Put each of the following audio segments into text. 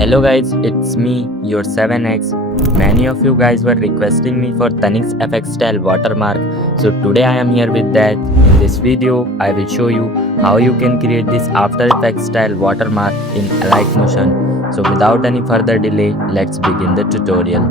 Hello guys, it's me, your 7x. Many of you guys were requesting me for tanishq FX style watermark. So today I am here with that. In this video, I will show you how you can create this After Effects style watermark in Alightmotion. So without any further delay, let's begin the tutorial.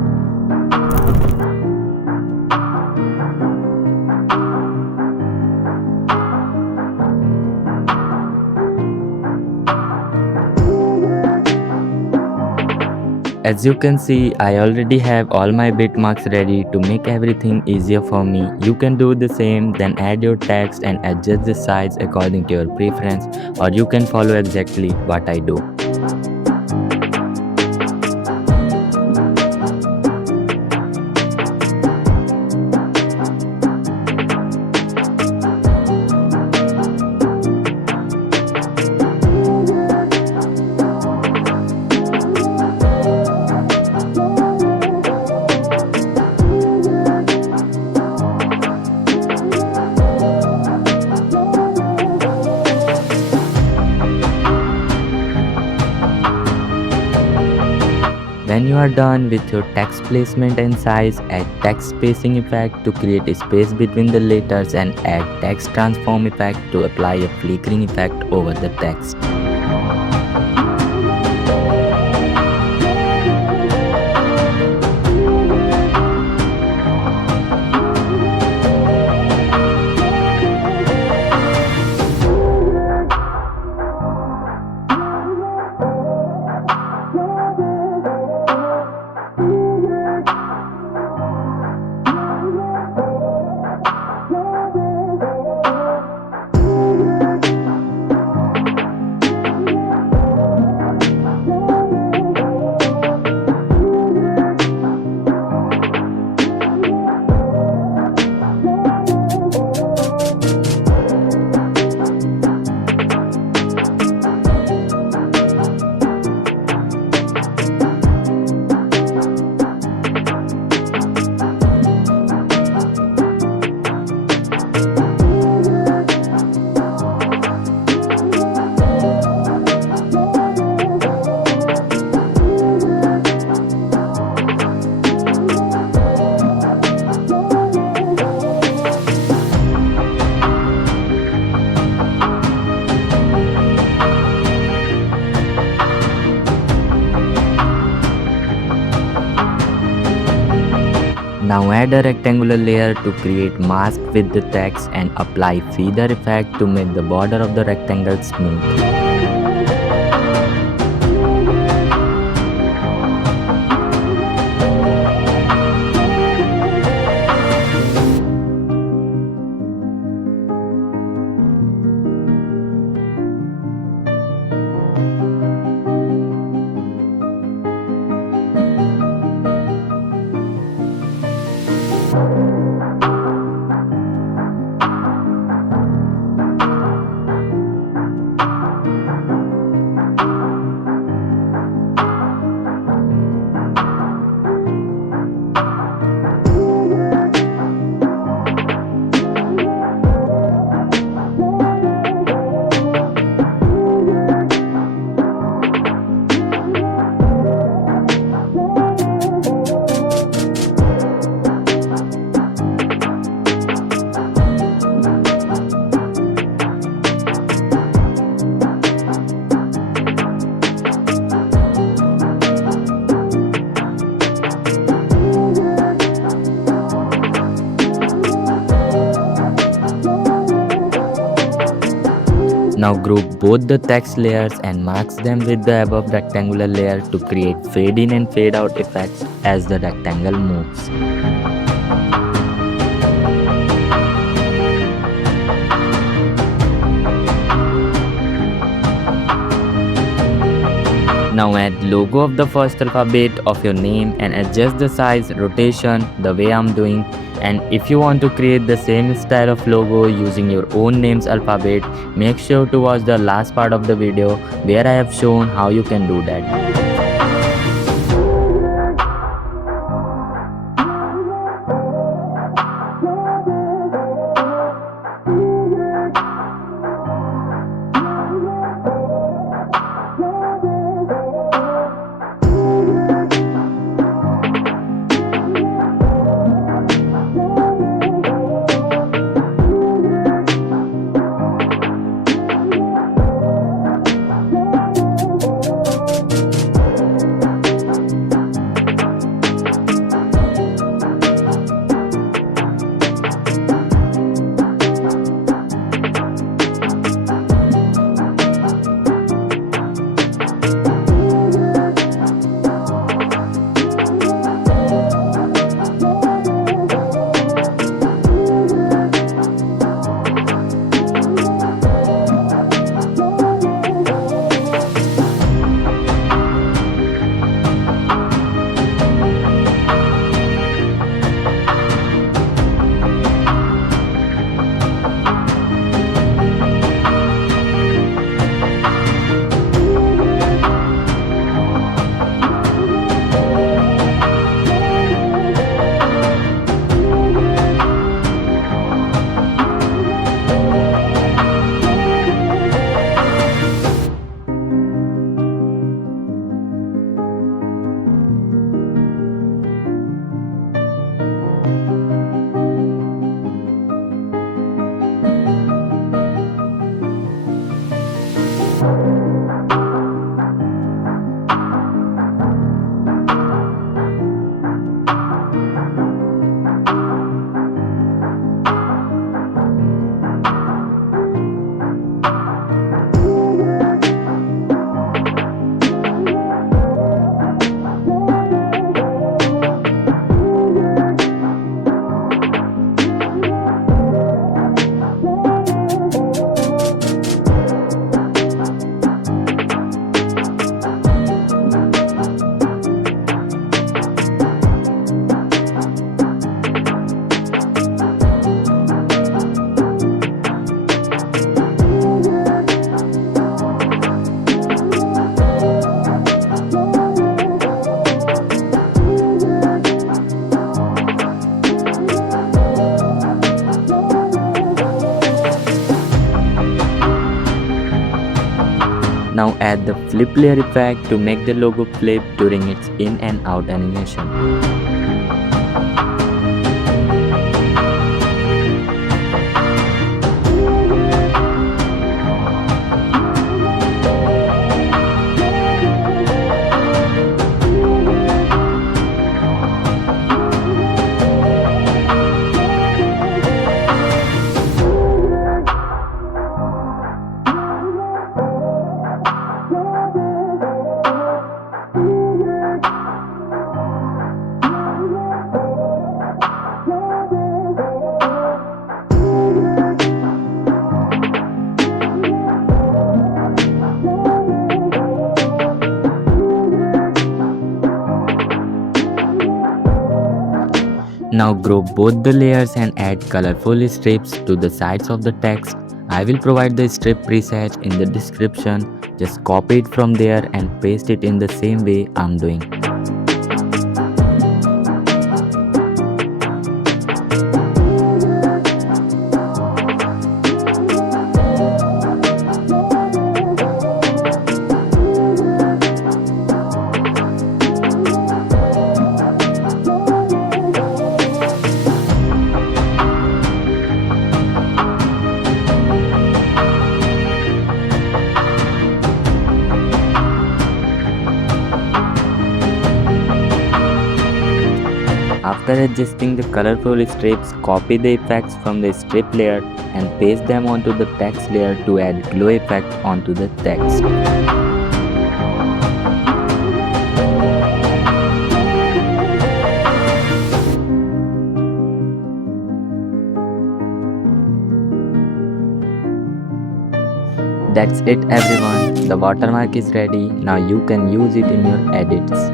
As you can see, I already have all my bit marks ready to make everything easier for me. You can do the same, then add your text and adjust the size according to your preference, or you can follow exactly what I do. When you are done with your text placement and size, add text spacing effect to create a space between the letters and add text transform effect to apply a flickering effect over the text. Now add a rectangular layer to create mask with the text and apply feather effect to make the border of the rectangle smooth. Now group both the text layers and mask them with the above rectangular layer to create fade in and fade out effects as the rectangle moves. Now add logo of the first alphabet of your name and adjust the size, rotation the way I'm doing. And if you want to create the same style of logo using your own name's alphabet, make sure to watch the last part of the video where I have shown how you can do that. Now add the flip layer effect to make the logo flip during its in and out animation. Now group both the layers and add colorful strips to the sides of the text. I will provide the strip preset in the description. Just copy it from there and paste it in the same way I'm doing. After adjusting the colorful strips, copy the effects from the strip layer and paste them onto the text layer to add glow effect onto the text. That's it everyone, the watermark is ready. Now you can use it in your edits.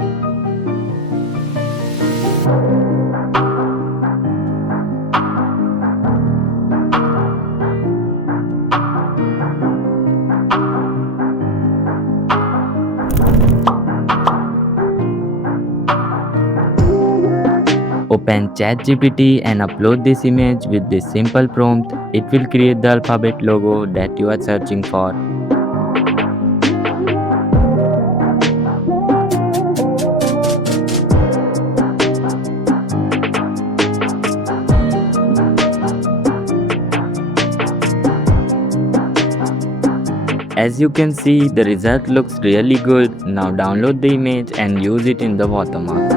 Open ChatGPT and upload this image with this simple prompt. It will create the alphabet logo that you are searching for. As you can see, the result looks really good. Now download the image and use it in the watermark.